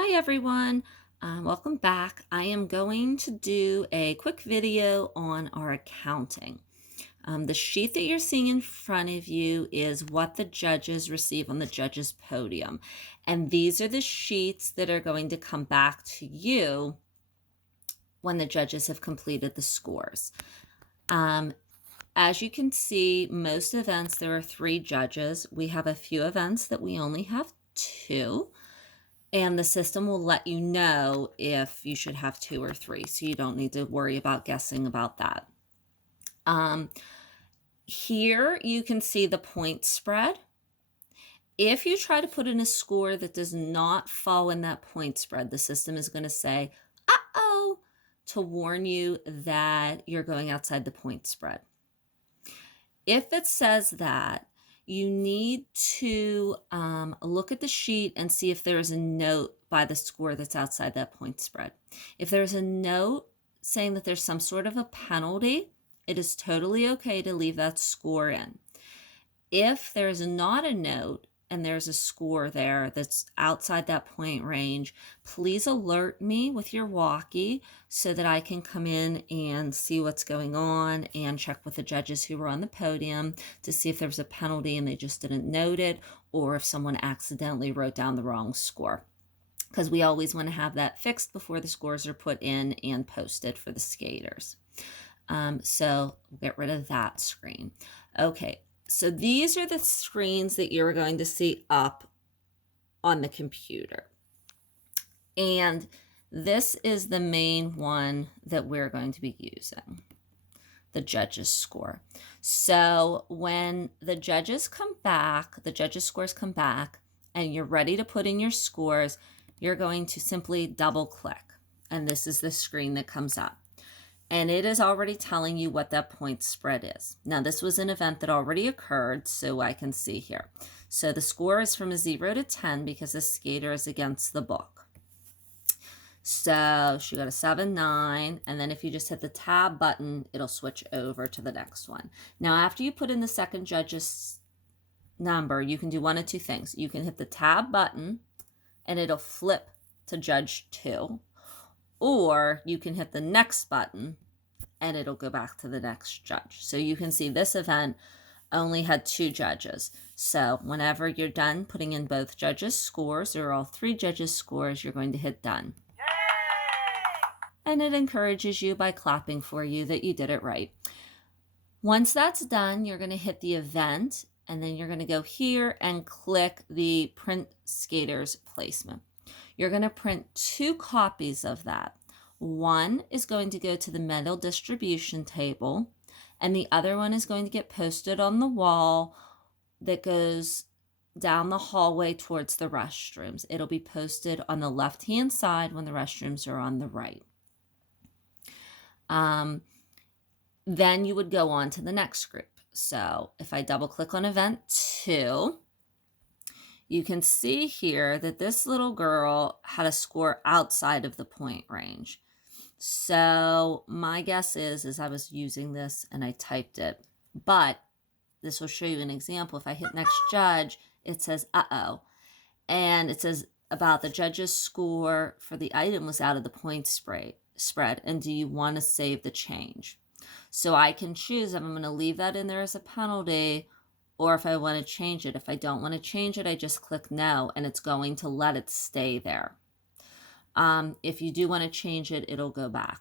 Hi everyone, welcome back. I am going to do a quick video on our accounting. The sheet that you're seeing in front of you is what the judges receive on the judges podium. And these are the sheets that are going to come back to you when the judges have completed the scores. As you can see, most events, there are 3 judges. We have a few events that we only have 2. And the system will let you know if you should have 2 or 3, so you don't need to worry about guessing about that. Here you can see the point spread. If you try to put in a score that does not fall in that point spread, the system is going to say, uh-oh, to warn you that you're going outside the point spread. If it says that, you need to look at the sheet and see if there is a note by the score that's outside that point spread. If there's a note saying that there's some sort of a penalty, it is totally okay to leave that score in. If there's not a note and there's a score there that's outside that point range, please alert me with your walkie so that I can come in and see what's going on and check with the judges who were on the podium to see if there was a penalty and they just didn't note it, or if someone accidentally wrote down the wrong score, because we always want to have that fixed before the scores are put in and posted for the skaters. So we'll get rid of that screen. Okay, so these are the screens that you're going to see up on the computer. And this is the main one that we're going to be using, the judges score. So when the judges come back, the judges scores come back, and you're ready to put in your scores, you're going to simply double click. And this is the screen that comes up. And it is already telling you what that point spread is. Now, this was an event that already occurred, so I can see here. So the score is from a 0 to 10 because the skater is against the book. So she got a 7, 9, and then if you just hit the tab button, it'll switch over to the next one. Now, after you put in the second judge's number, you can do one of 2 things. You can hit the tab button, and it'll flip to judge 2. Or you can hit the next button and it'll go back to the next judge. So you can see this event only had 2 judges. So whenever you're done putting in both judges' scores or all 3 judges' scores, you're going to hit done. Yay! And it encourages you by clapping for you that you did it right. Once that's done, you're going to hit the event, and then you're going to go here and click the print skaters placement. You're going to print 2 copies of that. One is going to go to the medal distribution table, and the other one is going to get posted on the wall that goes down the hallway towards the restrooms. It'll be posted on the left-hand side when the restrooms are on the right. Then you would go on to the next group. So if I double click on event 2, you can see here that this little girl had a score outside of the point range. So my guess is I was using this and I typed it, but this will show you an example. If I hit next judge, it says, uh-oh. And it says about the judge's score for the item was out of the point spread. And do you want to save the change? So I can choose if I'm going to leave that in there as a penalty, or if I want to change it. If I don't want to change it, I just click no, and it's going to let it stay there. If you do want to change it, it'll go back.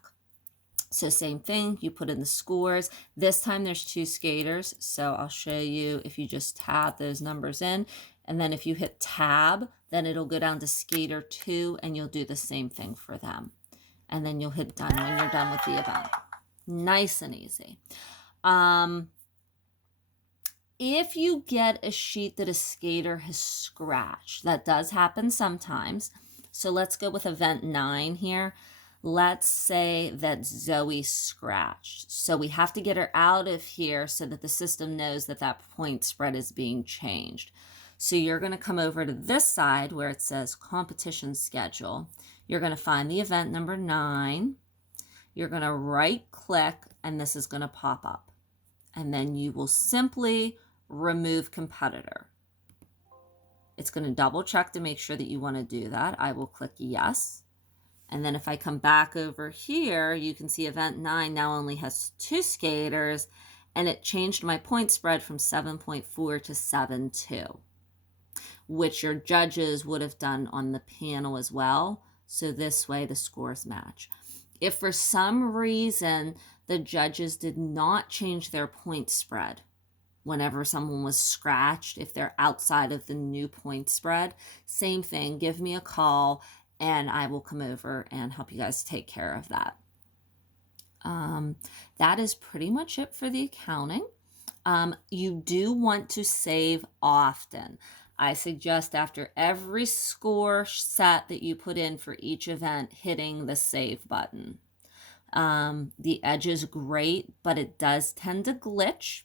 So same thing, you put in the scores. This time there's 2 skaters, so I'll show you if you just tab those numbers in, and then if you hit tab, then it'll go down to skater 2, and you'll do the same thing for them. And then you'll hit done when you're done with the event. Nice and easy. If you get a sheet that a skater has scratched, that does happen sometimes. So let's go with event 9 here. Let's say that Zoe scratched. So we have to get her out of here so that the system knows that that point spread is being changed. So you're going to come over to this side where it says competition schedule. You're going to find the event number 9. You're going to right click and this is going to pop up. And then you will simply remove competitor. It's going to double check to make sure that you want to do that. I will click yes. And then if I come back over here, you can see event 9 now only has 2 skaters, and it changed my point spread from 7.4 to 7.2, which your judges would have done on the panel as well. So this way the scores match. If for some reason the judges did not change their point spread whenever someone was scratched, if they're outside of the new point spread, same thing, give me a call and I will come over and help you guys take care of that. That is pretty much it for the accounting. You do want to save often. I suggest after every score set that you put in for each event, hitting the save button. The edge is great, but it does tend to glitch.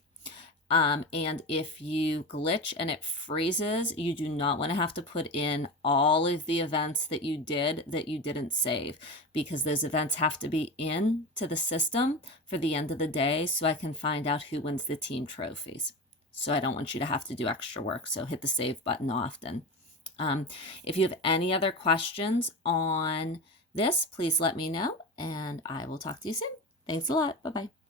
And if you glitch and it freezes, you do not want to have to put in all of the events that you didn't save, because those events have to be in to the system for the end of the day so I can find out who wins the team trophies. So I don't want you to have to do extra work. So hit the save button often. If you have any other questions on this, please let me know and I will talk to you soon. Thanks a lot. Bye-bye.